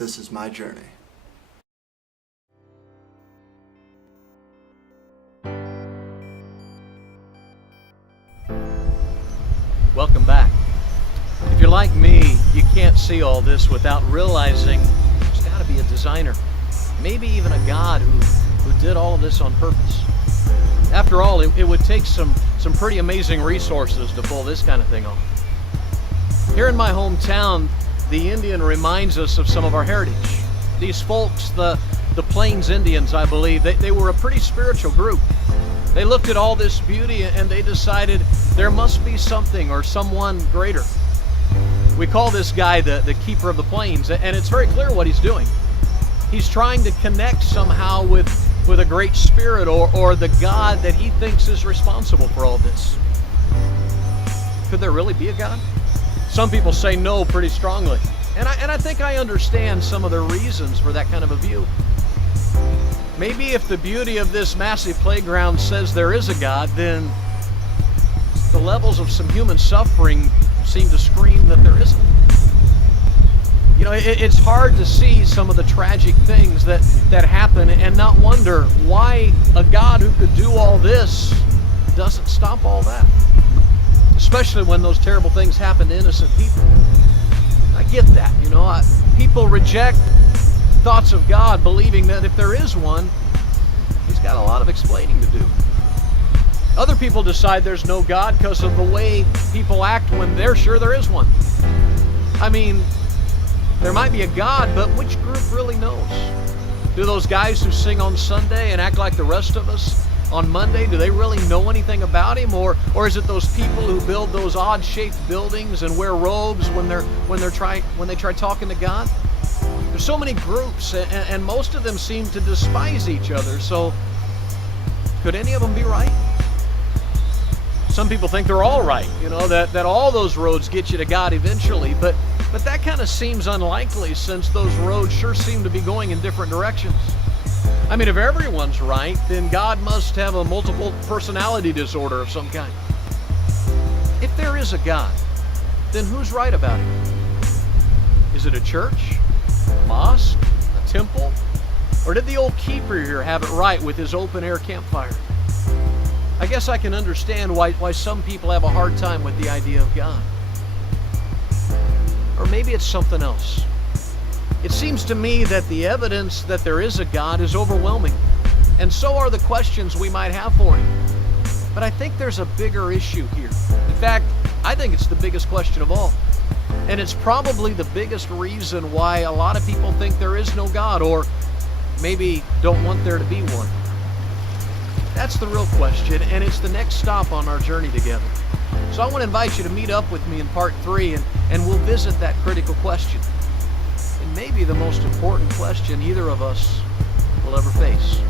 This is my journey. Welcome back. If you're like me, you can't see all this without realizing there's got to be a designer, maybe even a God who did all of this on purpose. After all, it would take some pretty amazing resources to pull this kind of thing off. Here in my hometown, the Indian reminds us of some of our heritage. These folks, the Plains Indians, I believe, they were a pretty spiritual group. They looked at all this beauty and they decided there must be something or someone greater. We call this guy the keeper of the plains, and it's very clear what he's doing. He's trying to connect somehow with a great spirit or the God that he thinks is responsible for all this. Could there really be a God? Some people say no pretty strongly. And I think I understand some of the reasons for that kind of a view. Maybe if the beauty of this massive playground says there is a God, then the levels of some human suffering seem to scream that there isn't. You know, it's hard to see some of the tragic things that happen and not wonder why a God who could do all this doesn't stop all that. Especially when those terrible things happen to innocent people. I get that, you know. People reject thoughts of God, believing that if there is one, he's got a lot of explaining to do. Other people decide there's no God because of the way people act when they're sure there is one. I mean, there might be a God, but which group really knows? Do those guys who sing on Sunday and act like the rest of us on Monday, do they really know anything about him? Or is it those people who build those odd-shaped buildings and wear robes when they try talking to God? There's so many groups, and most of them seem to despise each other, so could any of them be right? Some people think they're all right, you know, that all those roads get you to God eventually, but that kind of seems unlikely since those roads sure seem to be going in different directions. I mean, if everyone's right, then God must have a multiple personality disorder of some kind. If there is a God, then who's right about it? Is it a church, a mosque, a temple? Or did the old keeper here have it right with his open-air campfire? I guess I can understand why some people have a hard time with the idea of God. Or maybe it's something else. It seems to me that the evidence that there is a God is overwhelming, and so are the questions we might have for him. But I think there's a bigger issue here. In fact, I think it's the biggest question of all. And it's probably the biggest reason why a lot of people think there is no God, or maybe don't want there to be one. That's the real question, and it's the next stop on our journey together. So I want to invite you to meet up with me in part 3, and we'll visit that critical question. And maybe the most important question either of us will ever face.